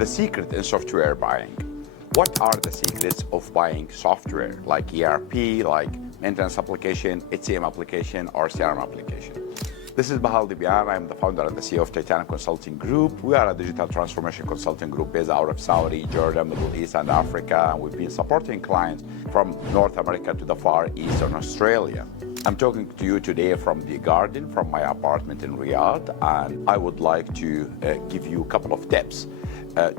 The secret in software buying. What are the secrets of buying software like ERP, like maintenance application, HCM application, or CRM application? This is Bahaa Al Thibyan. I'm the founder and the CEO of Titanium Consulting Group. We are a digital transformation consulting group based out of Saudi, Jordan, Middle East, and Africa. And we've been supporting clients from North America to the Far East and Australia. I'm talking to you today from the garden, from my apartment in Riyadh, and I would like to give you a couple of tips.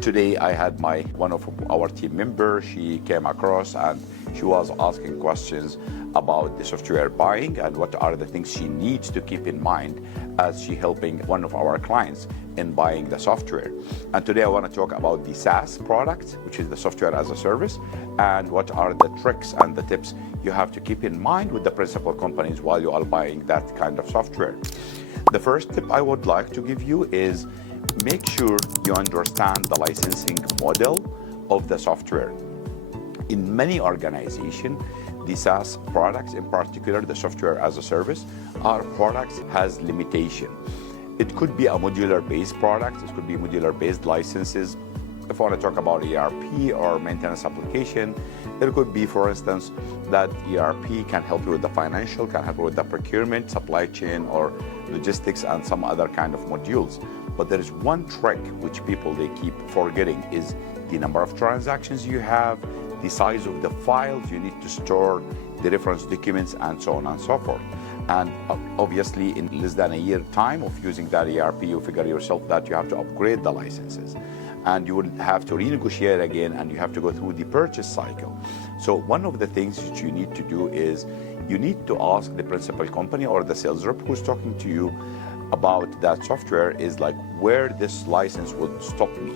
Today I had one of our team members. She came across and she was asking questions about the software buying and what are the things she needs to keep in mind as she helping one of our clients in buying the software. And today I want to talk about the SaaS product, which is the software as a service, and what are the tricks and the tips you have to keep in mind with the principal companies while you are buying that kind of software. The first tip I would like to give you is make sure you understand the licensing model of the software. In many organizations, the SaaS products, in particular the software as a service, our products has limitation. It could be a modular-based product. It could be modular-based licenses. If I want to talk about ERP or maintenance application, it could be, for instance, that ERP can help you with the financial, can help you with the procurement, supply chain, or logistics, and some other kind of modules. But there is one trick which people they keep forgetting is the number of transactions you have, the size of the files you need to store, the reference documents, and so on and so forth. And obviously, in less than a year time of using that ERP, you figure yourself that you have to upgrade the licenses. And you will have to renegotiate again, and you have to go through the purchase cycle. So one of the things that you need to do is you need to ask the principal company or the sales rep who's talking to you about that software is like where this license will stop me,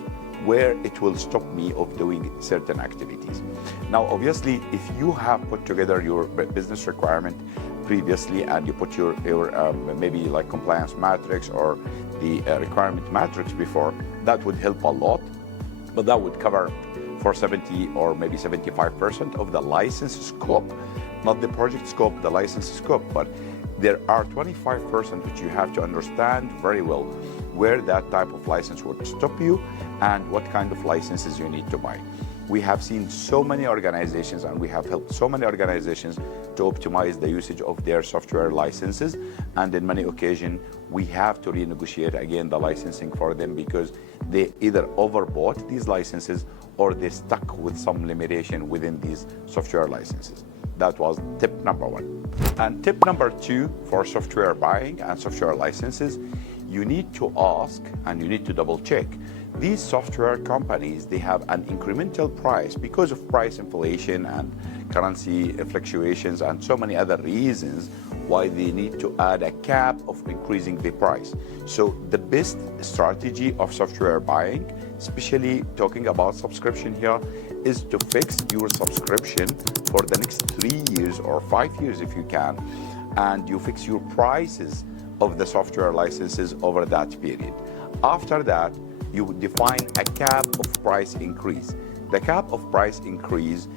where it will stop me of doing certain activities. Now, obviously, if you have put together your business requirement previously and you put your maybe like compliance matrix or the requirement matrix before, that would help a lot, but that would cover for 70 or maybe 75% of the license scope, not the project scope, the license scope, but there are 25% which you have to understand very well where that type of license would stop you and what kind of licenses you need to buy. We have seen so many organizations and we have helped so many organizations to optimize the usage of their software licenses, and in many occasions we have to renegotiate again the licensing for them because they either overbought these licenses or they stuck with some limitation within these software licenses. That was tip number one. And tip number two for software buying and software licenses, you need to ask and you need to double check. These software companies, they have an incremental price because of price inflation and currency fluctuations and so many other reasons why they need to add a cap of increasing the price. So the best strategy of software buying, especially talking about subscription here, is to fix your subscription for the next 3 years or 5 years if you can, and you fix your prices of the software licenses over that period. After that, you would define a cap of price increase. The cap of price increase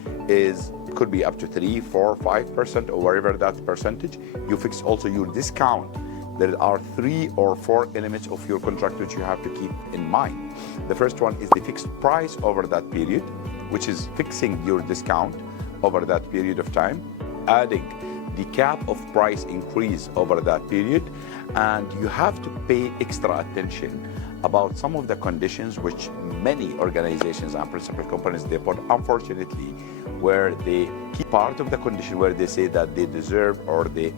could be up to 3, 4, 5% or whatever that percentage. You fix also your discount. There are 3 or 4 elements of your contract which you have to keep in mind. The first one is the fixed price over that period, which is fixing your discount over that period of time, adding the cap of price increase over that period, and you have to pay extra attention about some of the conditions which many organizations and principal companies they put, unfortunately, where they keep part of the condition where they say that they deserve or they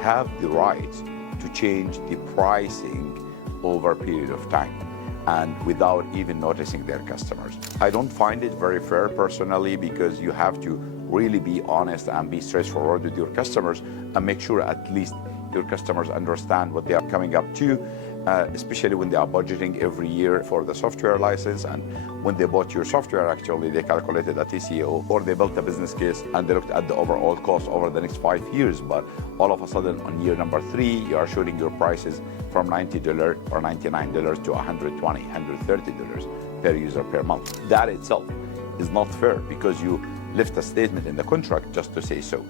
have the right to change the pricing over a period of time and without even noticing their customers. I don't find it very fair personally, because you have to really be honest and be straightforward with your customers and make sure at least your customers understand what they are coming up to, especially when they are budgeting every year for the software license. And when they bought your software, actually they calculated a TCO or they built a business case and they looked at the overall cost over the next 5 years. But all of a sudden on year number 3, you are shooting your prices from $90 or $99 to $120, $130 per user per month. That itself is not fair, because you left a statement in the contract just to say so.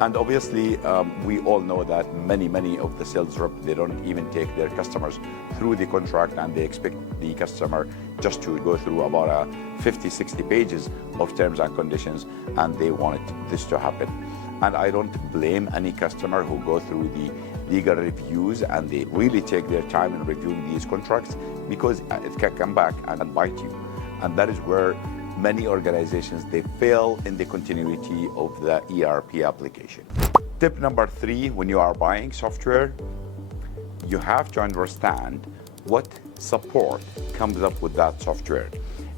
And obviously, we all know that many of the sales rep, they don't even take their customers through the contract, and they expect the customer just to go through about 50-60 pages of terms and conditions, and they want this to happen. And I don't blame any customer who go through the legal reviews and they really take their time in reviewing these contracts, because it can come back and bite you. And that is where many organizations, they fail in the continuity of the ERP application. Tip number 3, when you are buying software, you have to understand what support comes up with that software.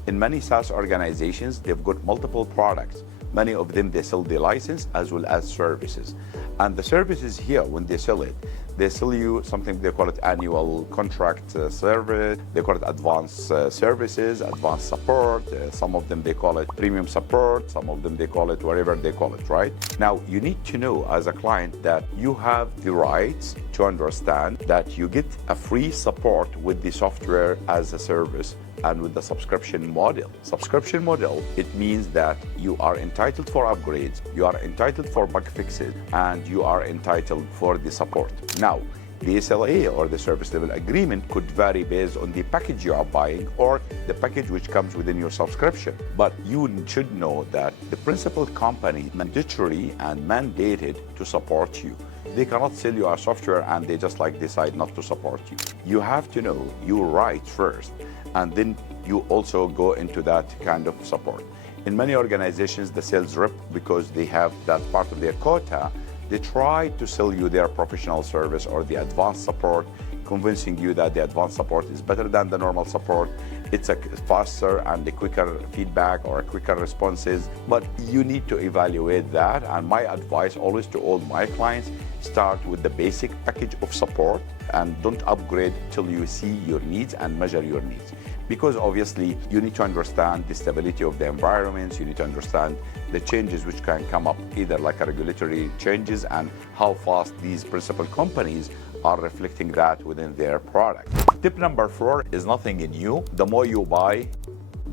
In many SaaS organizations, they've got multiple products. Many of them, they sell the license as well as services. And the services here, when they sell it, they sell you something, they call it annual contract service, they call it advanced services, advanced support, some of them they call it premium support, some of them they call it whatever they call it, right? Now, you need to know as a client that you have the rights to understand that you get a free support with the software as a service and with the subscription model. Subscription model, it means that you are entitled for upgrades, you are entitled for bug fixes, and you are entitled for the support. Now, the SLA or the service level agreement could vary based on the package you are buying or the package which comes within your subscription. But you should know that the principal company mandatory and mandated to support you. They cannot sell you a software and they just decide not to support you. You have to know your rights first, and then you also go into that kind of support. In many organizations, the sales rep, because they have that part of their quota, they try to sell you their professional service or the advanced support, convincing you that the advanced support is better than the normal support. It's a faster and a quicker feedback or a quicker responses, but you need to evaluate that. And my advice always to all my clients, start with the basic package of support and don't upgrade till you see your needs and measure your needs. Because obviously you need to understand the stability of the environments, you need to understand the changes which can come up, either like a regulatory changes and how fast these principal companies are reflecting that within their product. Tip number 4 is nothing new. The more you buy,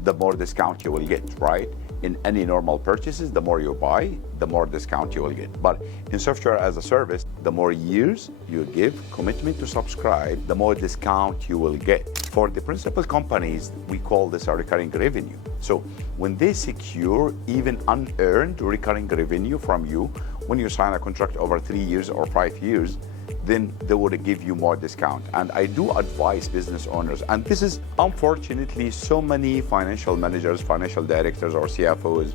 the more discount you will get, right? In any normal purchases, the more you buy, the more discount you will get. But in software as a service, the more years you give commitment to subscribe, the more discount you will get. For the principal companies, we call this a recurring revenue. So when they secure even unearned recurring revenue from you, when you sign a contract over 3 years or 5 years, then they would give you more discount. And I do advise business owners, and this is unfortunately so many financial managers, financial directors or CFOs,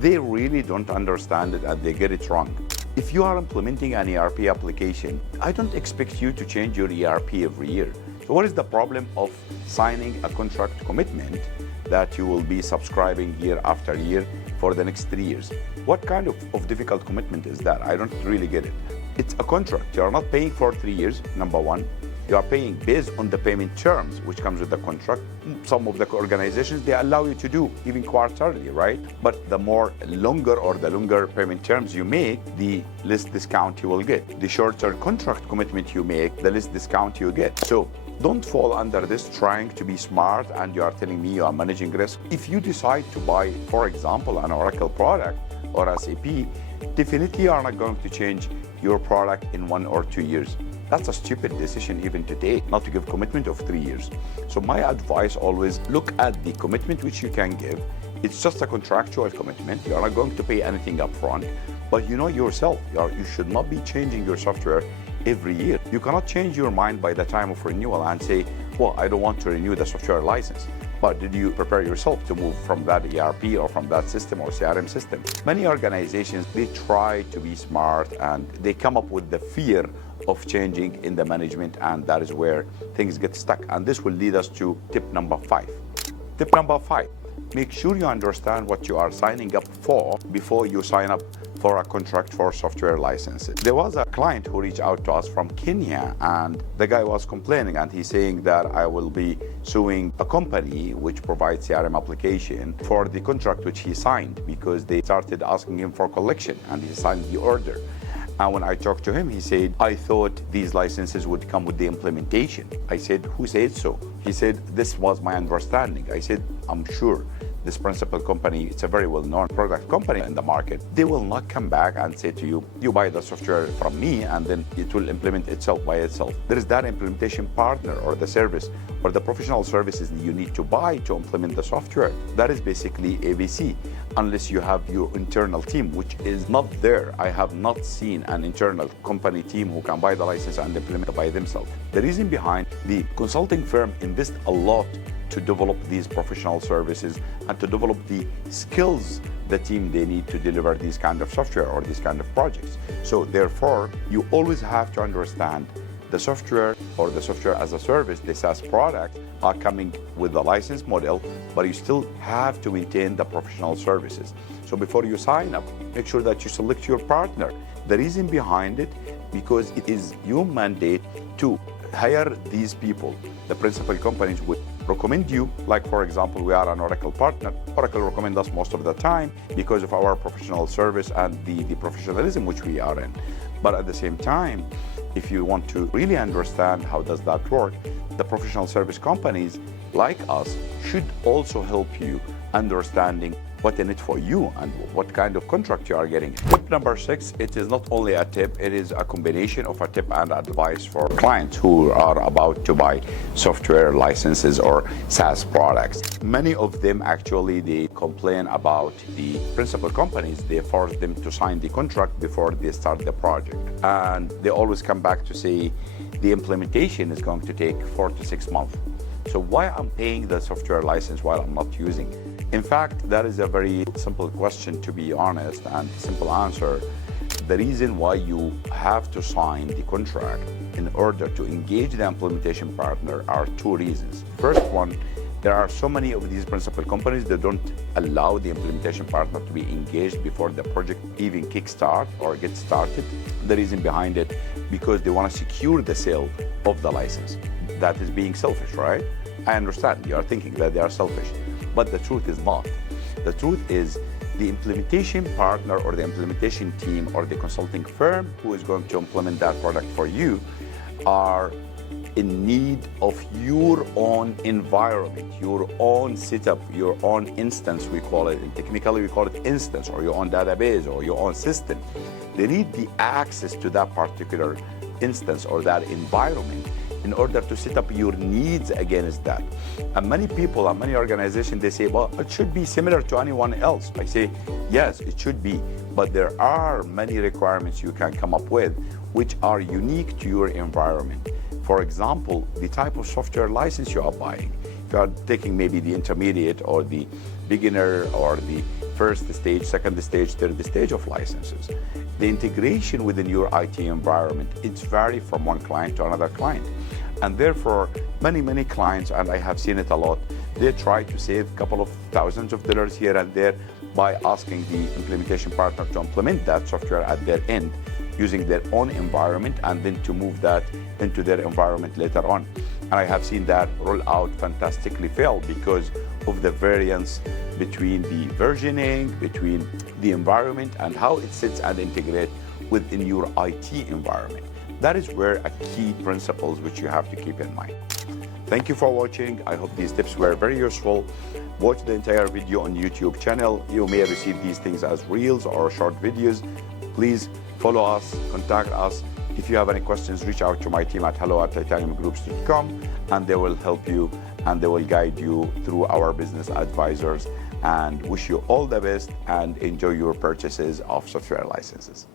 they really don't understand it and they get it wrong. If you are implementing an ERP application, I don't expect you to change your ERP every year. So what is the problem of signing a contract commitment that you will be subscribing year after year for the next 3 years? What kind of difficult commitment is that? I don't really get it. It's a contract. You are not paying for 3 years, number one. You are paying based on the payment terms which comes with the contract. Some of the organizations, they allow you to do even quarterly, right? But the longer payment terms you make, the less discount you will get. The shorter contract commitment you make, the less discount you get. So don't fall under this trying to be smart and you are telling me you are managing risk. If you decide to buy, for example, an Oracle product or SAP, definitely you are not going to change your product in 1 or 2 years. That's a stupid decision even today, not to give commitment of 3 years. So my advice always, look at the commitment which you can give. It's just a contractual commitment. You are not going to pay anything up front, but you know yourself, you should not be changing your software every year. You cannot change your mind by the time of renewal and say, well, I don't want to renew the software license. But did you prepare yourself to move from that ERP or from that system or CRM system? Many organizations, they try to be smart and they come up with the fear of changing in the management, and that is where things get stuck. And this will lead us to tip number 5. Tip number 5, make sure you understand what you are signing up for before you sign up for a contract for software licenses. There was a client who reached out to us from Kenya, and the guy was complaining and he's saying that I will be suing a company which provides CRM application for the contract which he signed, because they started asking him for collection and he signed the order. And when I talked to him, he said, I thought these licenses would come with the implementation. I said, who said so? He said, this was my understanding. I said, I'm sure this principal company, it's a very well-known product company in the market, they will not come back and say to you, you buy the software from me and then it will implement itself by itself. There is that implementation partner or the service or the professional services that you need to buy to implement the software. That is basically ABC, unless you have your internal team, which is not there. I have not seen an internal company team who can buy the license and implement it by themselves. The reason behind, the consulting firm invest a lot to develop these professional services and to develop the skills the team they need to deliver these kind of software or these kind of projects. So therefore, you always have to understand the software or the software as a service, the SaaS product, are coming with the license model, but you still have to maintain the professional services. So before you sign up, make sure that you select your partner. The reason behind it, because it is your mandate to hire these people. The principal companies would recommend you, like for example, we are an Oracle partner. Oracle recommend us most of the time because of our professional service and the professionalism which we are in. But at the same time, if you want to really understand how does that work, the professional service companies like us should also help you understanding what's in it for you and what kind of contract you are getting. Tip number 6, it is not only a tip, it is a combination of a tip and advice for clients who are about to buy software licenses or SaaS products. Many of them actually, they complain about the principal companies. They force them to sign the contract before they start the project. And they always come back to say the implementation is going to take 4 to 6 months. So why I'm paying the software license while I'm not using it? In fact, that is a very simple question, to be honest, and simple answer. The reason why you have to sign the contract in order to engage the implementation partner are 2 reasons. First one, there are so many of these principal companies that don't allow the implementation partner to be engaged before the project even kickstart or get started. The reason behind it, because they want to secure the sale of the license. That is being selfish, right? I understand you are thinking that they are selfish, but the truth is not. The truth is the implementation partner or the implementation team or the consulting firm who is going to implement that product for you are in need of your own environment, your own setup, your own instance, we call it, and technically we call it instance, or your own database or your own system. They need the access to that particular instance or that environment in order to set up your needs against that. And many people and many organizations, they say, well, it should be similar to anyone else. I say, yes, it should be, but there are many requirements you can come up with which are unique to your environment. For example, the type of software license you are buying. If you are taking maybe the intermediate or the beginner or the first stage, second stage, third stage of licenses, the integration within your IT environment, it's vary from one client to another client. And therefore, many clients, and I have seen it a lot, they try to save a couple of thousands of dollars here and there by asking the implementation partner to implement that software at their end using their own environment and then to move that into their environment later on. And I have seen that roll out fantastically fail because of the variance between the versioning, between the environment and how it sits and integrates within your IT environment. That is where a key principles which you have to keep in mind. Thank you for watching. I hope these tips were very useful. Watch the entire video on YouTube channel. You may receive these things as reels or short videos. Please follow us, contact us. If you have any questions, reach out to my team at hello@titaniumgroups.com and they will help you and they will guide you through our business advisors, and wish you all the best and enjoy your purchases of software licenses.